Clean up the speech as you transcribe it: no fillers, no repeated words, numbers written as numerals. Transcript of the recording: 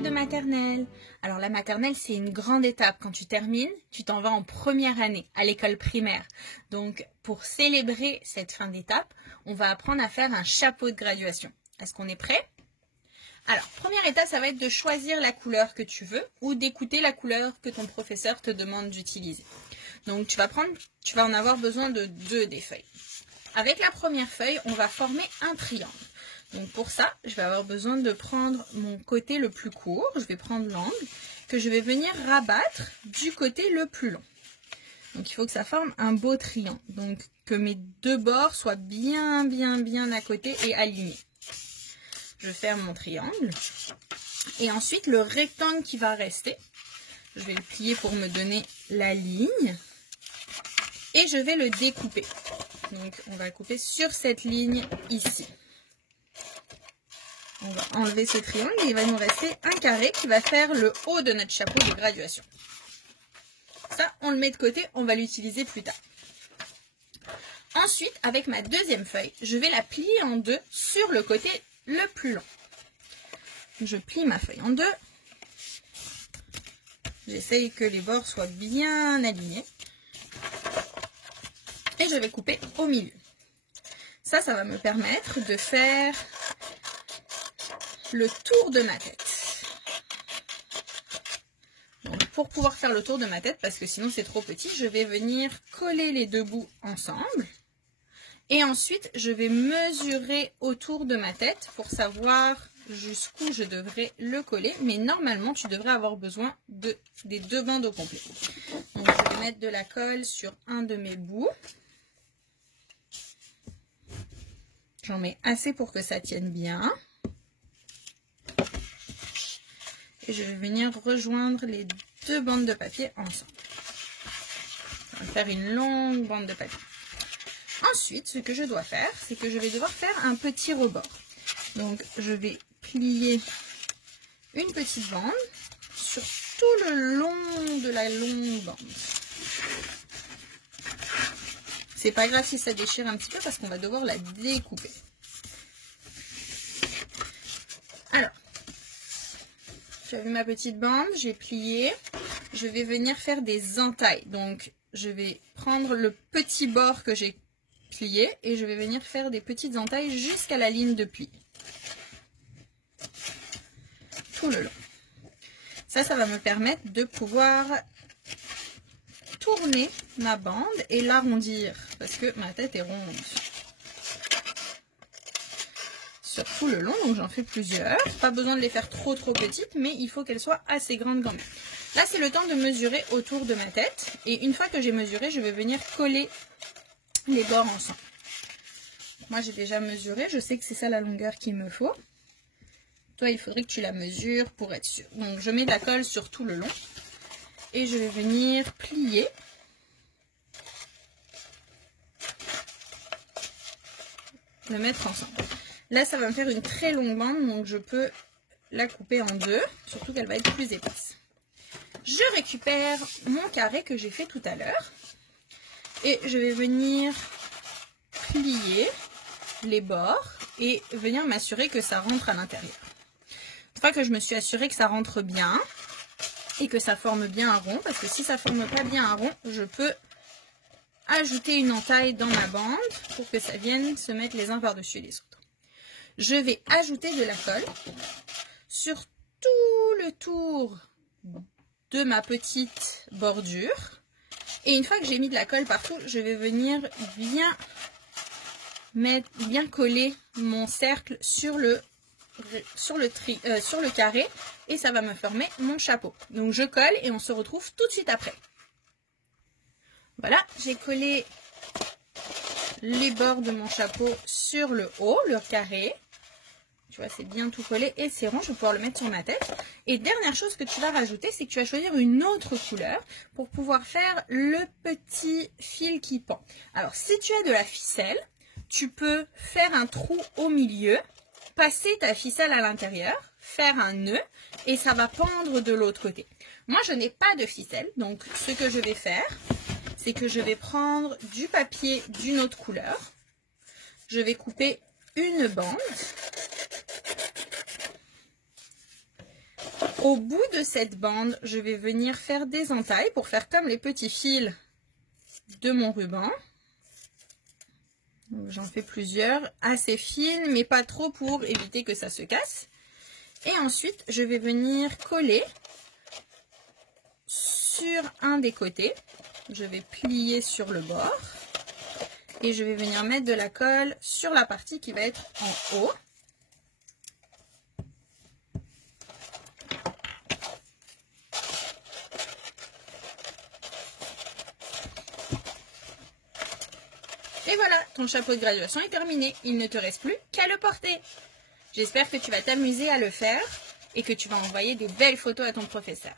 étape de maternelle. Alors la maternelle, c'est une grande étape. Quand tu termines, tu t'en vas en première année à l'école primaire. Donc pour célébrer cette fin d'étape, on va apprendre à faire un chapeau de graduation. Est-ce qu'on est prêt? Alors, première étape, ça va être de choisir la couleur que tu veux ou d'écouter la couleur que ton professeur te demande d'utiliser. Donc tu vas en avoir besoin de 2 des feuilles. Avec la première feuille, on va former un triangle. Donc pour ça, je vais avoir besoin de prendre mon côté le plus court. Je vais prendre l'angle que je vais venir rabattre du côté le plus long. Donc il faut que ça forme un beau triangle. Donc que mes 2 bords soient bien à côté et alignés. Je ferme mon triangle. Et ensuite, le rectangle qui va rester, je vais le plier pour me donner la ligne. Et je vais le découper. Donc on va couper sur cette ligne ici. On va enlever ce triangle et il va nous rester un carré qui va faire le haut de notre chapeau de graduation. Ça, on le met de côté, on va l'utiliser plus tard. Ensuite, avec ma deuxième feuille, je vais la plier en 2 sur le côté le plus long. Je plie ma feuille en 2. J'essaye que les bords soient bien alignés. Et je vais couper au milieu. Ça va me permettre de faire le tour de ma tête. Donc, pour pouvoir faire le tour de ma tête, parce que sinon c'est trop petit, je vais venir coller les 2 bouts ensemble. Et ensuite, je vais mesurer autour de ma tête pour savoir jusqu'où je devrais le coller. Mais normalement, tu devrais avoir besoin des 2 bandes au complet. Donc, je vais mettre de la colle sur un de mes bouts. J'en mets assez pour que ça tienne bien. Et je vais venir rejoindre les 2 bandes de papier ensemble. On va faire une longue bande de papier. Ensuite, ce que je dois faire, c'est que je vais devoir faire un petit rebord. Donc, je vais plier une petite bande sur tout le long de la longue bande. C'est pas grave si ça déchire un petit peu parce qu'on va devoir la découper. Alors, j'avais ma petite bande, j'ai plié. Je vais venir faire des entailles. Donc, je vais prendre le petit bord que j'ai plié et je vais venir faire des petites entailles jusqu'à la ligne de pli. Tout le long. Ça va me permettre de pouvoir tourner ma bande et l'arrondir parce que ma tête est ronde. Sur tout le long, donc j'en fais plusieurs. Pas besoin de les faire trop petites, mais il faut qu'elles soient assez grandes quand même. Là, c'est le temps de mesurer autour de ma tête. Et une fois que j'ai mesuré, je vais venir coller les bords ensemble. Moi, j'ai déjà mesuré. Je sais que c'est ça la longueur qu'il me faut. Toi, il faudrait que tu la mesures pour être sûr. Donc, je mets de la colle sur tout le long. Et je vais venir plier. Le mettre ensemble. Là, ça va me faire une très longue bande. Donc, je peux la couper en 2. Surtout qu'elle va être plus épaisse. Je récupère mon carré que j'ai fait tout à l'heure. Et je vais venir plier les bords et venir m'assurer que ça rentre à l'intérieur. Une fois que je me suis assurée que ça rentre bien et que ça forme bien un rond, parce que si ça ne forme pas bien un rond, je peux ajouter une entaille dans ma bande pour que ça vienne se mettre les uns par-dessus les autres. Je vais ajouter de la colle sur tout le tour de ma petite bordure. Et une fois que j'ai mis de la colle partout, je vais venir bien coller mon cercle sur le carré et ça va me former mon chapeau. Donc je colle et on se retrouve tout de suite après. Voilà, j'ai collé les bords de mon chapeau sur le haut, le carré. Tu vois, c'est bien tout collé et c'est rond. Je vais pouvoir le mettre sur ma tête. Et dernière chose que tu vas rajouter, c'est que tu vas choisir une autre couleur pour pouvoir faire le petit fil qui pend. Alors, si tu as de la ficelle, tu peux faire un trou au milieu, passer ta ficelle à l'intérieur, faire un nœud et ça va pendre de l'autre côté. Moi, je n'ai pas de ficelle, donc ce que je vais faire, c'est que je vais prendre du papier d'une autre couleur. Je vais couper une bande. Au bout de cette bande, je vais venir faire des entailles pour faire comme les petits fils de mon ruban. J'en fais plusieurs, assez fines, mais pas trop pour éviter que ça se casse. Et ensuite, je vais venir coller sur un des côtés. Je vais plier sur le bord. Et je vais venir mettre de la colle sur la partie qui va être en haut. Et voilà, ton chapeau de graduation est terminé. Il ne te reste plus qu'à le porter. J'espère que tu vas t'amuser à le faire et que tu vas envoyer des belles photos à ton professeur.